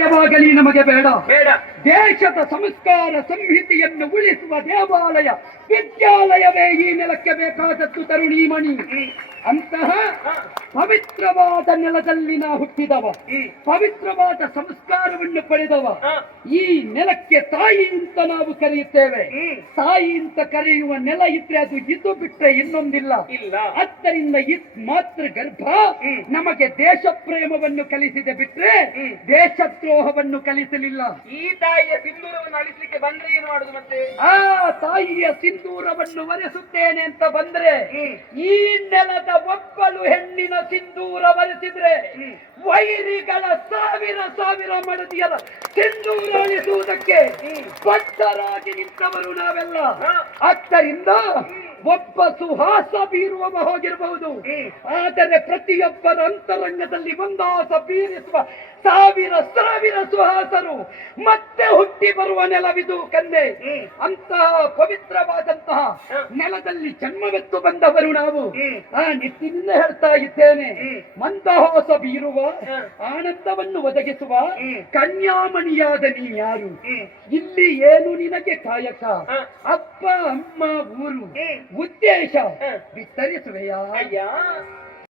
ದೇವಾಲಯವಾಗಲಿ ನಮಗೆ ಬೇಡ. ಬೇಡ. ದೇಶದ ಸಂಸ್ಕಾರ ಸಂಹಿತೆಯನ್ನು ಉಳಿಸುವ ದೇವಾಲಯ ವಿದ್ಯಾಲಯವೇ ಈ ನೆಲಕ್ಕೆ ಬೇಕಾದದ್ದು ತರುಣೀಮಣಿ. ಅಂತಹ ಪವಿತ್ರವಾದ ನೆಲದಲ್ಲಿ ನಾ ಹುಟ್ಟಿದವ, ಪವಿತ್ರವಾದ ಸಂಸ್ಕಾರವನ್ನು ಪಡೆದವ. ಈ ನೆಲಕ್ಕೆ ತಾಯಿ ಅಂತ ನಾವು ಕರೆಯುತ್ತೇವೆ. ತಾಯಿ ಅಂತ ಕರೆಯುವ ನೆಲ ಇದ್ರೆ ಅದು ಇದು ಬಿಟ್ರೆ ಇನ್ನೊಂದಿಲ್ಲ. ಆದ್ದರಿಂದ ಮಾತೃ ಗರ್ಭ ನಮಗೆ ದೇಶ ಪ್ರೇಮವನ್ನು ಕಲಿಸಿದೆ ಬಿಟ್ರೆ ದೇಶದ್ರೋಹವನ್ನು ಕಲಿಸಲಿಲ್ಲ. ಈ ತಾಯಿಯ ಸಿಂಧೂರವನ್ನು ಅಳಿಸಲಿಕ್ಕೆ ಬಂದ್ರೆ ಏನು ಮಾಡುದು ಮತ್ತೆ? ಆ ತಾಯಿಯ ಸಿಂಧೂರವನ್ನು ಒರೆಸುತ್ತೇನೆ ಅಂತ ಬಂದ್ರೆ ಈ ನೆಲದ ಒಬ್ಬಳು ಹೆಣ್ಣಿನ ಸಿಂಧೂರ ಒರೆಸಿದ್ರೆ ವೈರಿಗಳ ಸಾವಿರ ಮಡದಿಯರ ಸಿಂಧೂರ ಅಳಿಸುವುದಕ್ಕೆ ಬದ್ಧರಾಗಿ ನಿಂತವರು ನಾವೆಲ್ಲ. ಆದ್ದರಿಂದ ಒಬ್ಬ ಸುಹಾಸ ಬೀರುವವ ಹೋಗಿರಬಹುದು, ಆದರೆ ಪ್ರತಿಯೊಬ್ಬರ ಅಂತರಂಗದಲ್ಲಿ ಮಂದಾಸ ಬೀರಿಸುವ ಸಾವಿರ ಸುಹಾಸರು ಮತ್ತೆ ಹುಟ್ಟಿ ಬರುವ ನೆಲವಿದು ಕನ್ನೆ. ಅಂತಹ ಪವಿತ್ರವಾದಂತಹ ನೆಲದಲ್ಲಿ ಜನ್ಮವೆತ್ತು ಬಂದವರು ನಾವು. ಆ ನಿಟ್ಟಿನಿಂದ ಹೇಳ್ತಾ ಇದ್ದೇನೆ, ಮಂದಹಾಸ ಬೀರುವ ಆನಂದವನ್ನು ಒದಗಿಸುವ ಕನ್ಯಾಮಣಿಯಾದ ನೀ ಯಾರು? ಇಲ್ಲಿ ಏನು ನಿನಗೆ ಕಾಯಕ? ಅಪ್ಪ ಅಮ್ಮ ಊರು ಉದ್ದೇಶ ವಿಸ್ತರಿಸುವೆಯಾ?